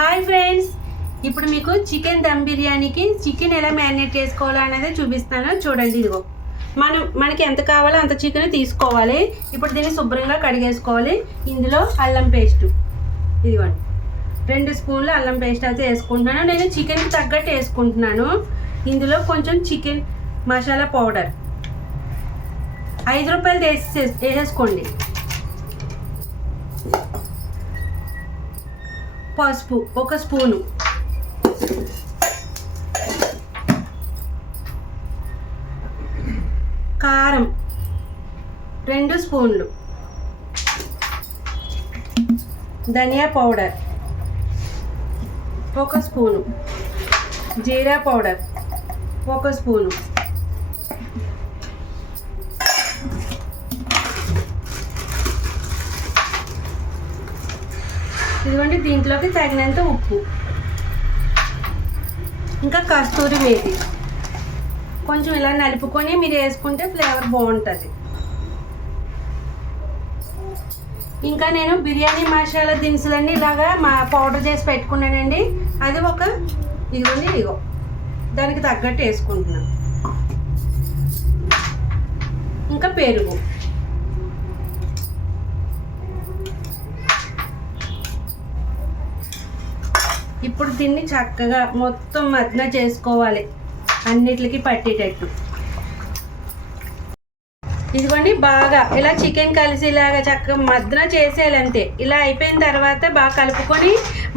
Hi friends ఇప్పుడు మీకు chicken dum బిర్యానీకి చికెన్ ఎలా మ్యారినేట్ చేసుకోవాలో అనేది చూపిస్తాను. చూడండి ఇదిగో. మనం మనకి ఎంత కావాలో అంత చికెన్ తీసుకోవాలి. ఇప్పుడు దీన్ని శుభ్రంగా కడిగేసుకోవాలి. ఇందులో అల్లం పేస్ట్. ఇదిగోండి. రెండు స్పూన్లు అల్లం పేస్ట్ అయితే వేసుకుంటున్నాను. నేను చికెన్కి తగ్గట్టు వేసుకుంటున్నాను. ఇందులో కొంచెం చికెన్ మసాలా పౌడర్ ఐదు రూపాయలు వేసి వేసేసుకోండి. పసుపు ఒక స్పూను. కారం రెండు స్పూన్లు. ధనియా పౌడర్ ఒక స్పూను. జీరా పౌడర్ ఒక స్పూను. ఇదిగోండి దీంట్లోకి తగినంత ఉప్పు. ఇంకా కస్తూరి మేతి. కొంచెం ఇలా నలుపుకొని మీరు వేసుకుంటే ఫ్లేవర్ బాగుంటుంది. ఇంకా నేను బిర్యానీ మసాలా దినుసులన్నీ ఇలాగా మా పౌడర్ చేసి పెట్టుకున్నానండి. అది ఒక ఇదిగోండి ఇదిగో. దానికి తగ్గట్టు వేసుకుంటున్నాను. ఇంకా పెరుగు. ఇప్పుడు దీన్ని చక్కగా మొత్తం మధ్య చేసుకోవాలి. అన్నిటికి పట్టేటట్టు. ఇదిగోండి బాగా ఇలా చికెన్ కలిసేలాగా చక్కగా మద్దన చేసేయాలంతే. ఇలా అయిపోయిన తర్వాత బాగా కలుపుకొని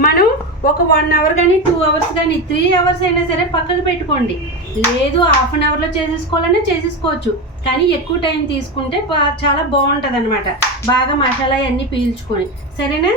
మనం ఒక వన్ అవర్ కానీ టూ అవర్స్ కానీ త్రీ అవర్స్ అయినా సరే పక్కకు పెట్టుకోండి. లేదు హాఫ్ అన్ అవర్లో చేసేసుకోవాలన్నా చేసేసుకోవచ్చు. కానీ ఎక్కువ టైం తీసుకుంటే బా చాలా బాగుంటుంది అనమాట బాగా మసాలా అన్నీ పీల్చుకొని. సరేనా?